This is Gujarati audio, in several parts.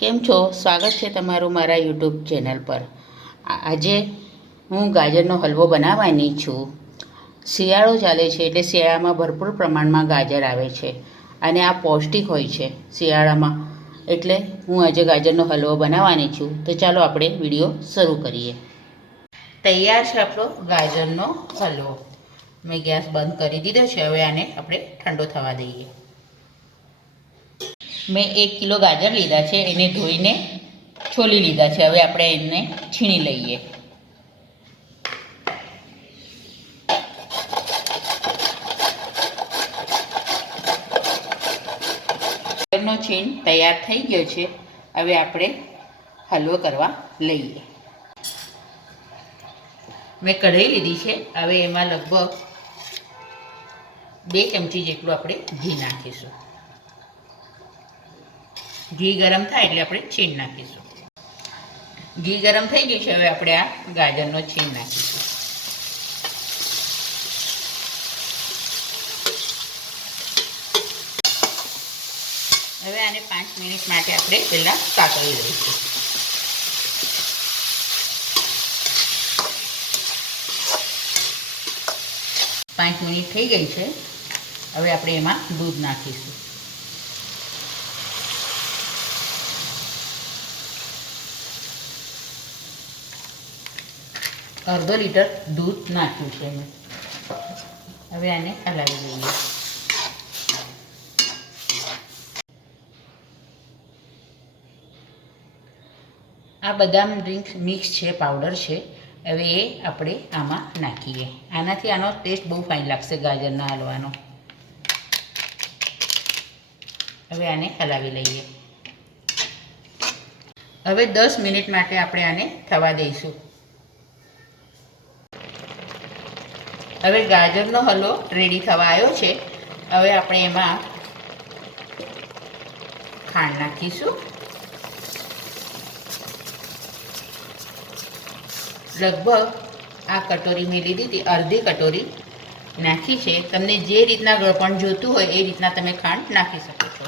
કેમ છો? સ્વાગત છે તમારું મારા યુટ્યુબ ચેનલ પર। આજે હું ગાજરનો હલવો બનાવવાની છું। શિયાળો ચાલે છે એટલે શિયાળામાં ભરપૂર પ્રમાણમાં ગાજર આવે છે અને આ પૌષ્ટિક હોય છે શિયાળામાં, એટલે હું આજે ગાજરનો હલવો બનાવવાની છું। તો ચાલો આપણે વિડીયો શરૂ કરીએ। તૈયાર છે આપણો ગાજરનો હલવો। મેં ગેસ બંધ કરી દીધો છે। હવે આને આપણે ઠંડો થવા દઈએ। મેં 1 કિલો ગાજર લીધા છે, એને ધોઈને છોલી લીધા છે। હવે આપણે એને છીણી લઈએ। ગાજરનો છીણ તૈયાર થઈ ગયો છે। હવે આપણે હલવો કરવા લઈએ। મેં કઢાઈ લીધી છે। હવે એમાં લગભગ 2 ચમચી જેટલું આપણે ઘી નાખીશું। ઘી ગરમ થાય એટલે આપણે છીણ નાખીશું। ઘી ગરમ થઈ ગયું છે। હવે આપણે આ ગાજરનો છીણ નાખીશું। હવે આને 5 મિનિટ માટે આપણે પહેલાં સાતળી લઈશું। પાંચ મિનિટ થઈ ગઈ છે। હવે આપણે એમાં દૂધ નાખીશું। અડધો લીટર દૂધ નાખ્યું છે મેં। હવે આને હલાવી લઈએ। આ બદામ ડ્રિંક્સ મિક્સ છે, પાવડર છે। હવે એ આપણે આમાં નાખીએ। આનાથી આનો ટેસ્ટ બહુ ફાઇન લાગશે ગાજરના હલવાનો। હવે આને હલાવી લઈએ। હવે 10 મિનિટ માટે આપણે આને થવા દઈશું। હવે ગાજરનો હલવો રેડી થવા આવ્યો છે। હવે આપણે એમાં ખાંડ નાખીશું। લગભગ આ કટોરી મેં લીધી હતી, અડધી કટોરી નાખી છે। તમને જે રીતના ગળપણ જોતું હોય એ રીતના તમે ખાંડ નાખી શકો છો।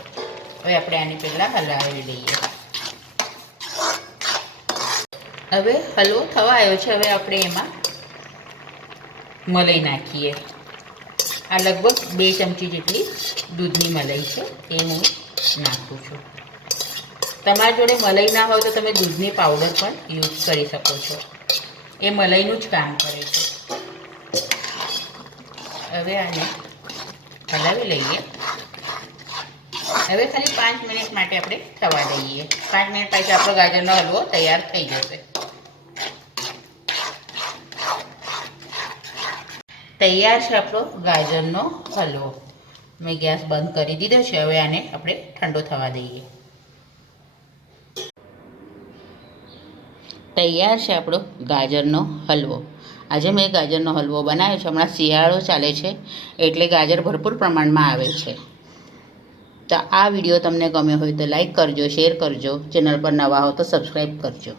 હવે આપણે આને પહેલાં હલાવી લઈએ। હવે હલવો થવા આવ્યો છે। હવે આપણે એમાં મલાઈ નાખીએ। આ લગભગ 2 ચમચી જેટલી દૂધની મલાઈ છે, એ હું નાખું છું। તમારી જોડે મલાઈ ના હોય તો તમે દૂધની પાવડર પણ યુઝ કરી શકો છો, એ મલાઈનું જ કામ કરે છે। હવે આને હલાવી લઈએ। હવે ખાલી 5 મિનિટ માટે આપણે થવા દઈએ। 5 મિનિટ પછી આપણો ગાજરનો હલવો તૈયાર થઈ જશે। તૈયાર છે આપણો ગાજરનો હલવો। મેં ગેસ બંધ કરી દીધો છે। હવે આને આપણે ઠંડો થવા દઈએ। તૈયાર છે આપણો ગાજરનો હલવો। આજે મેં ગાજરનો હલવો બનાવ્યો છે। હમણાં શિયાળો ચાલે છે એટલે ગાજર ભરપૂર પ્રમાણમાં આવે છે। તો આ વિડીયો તમને ગમ્યો હોય તો લાઈક કરજો, શેર કરજો, ચેનલ પર નવા હો તો સબસ્ક્રાઈબ કરજો।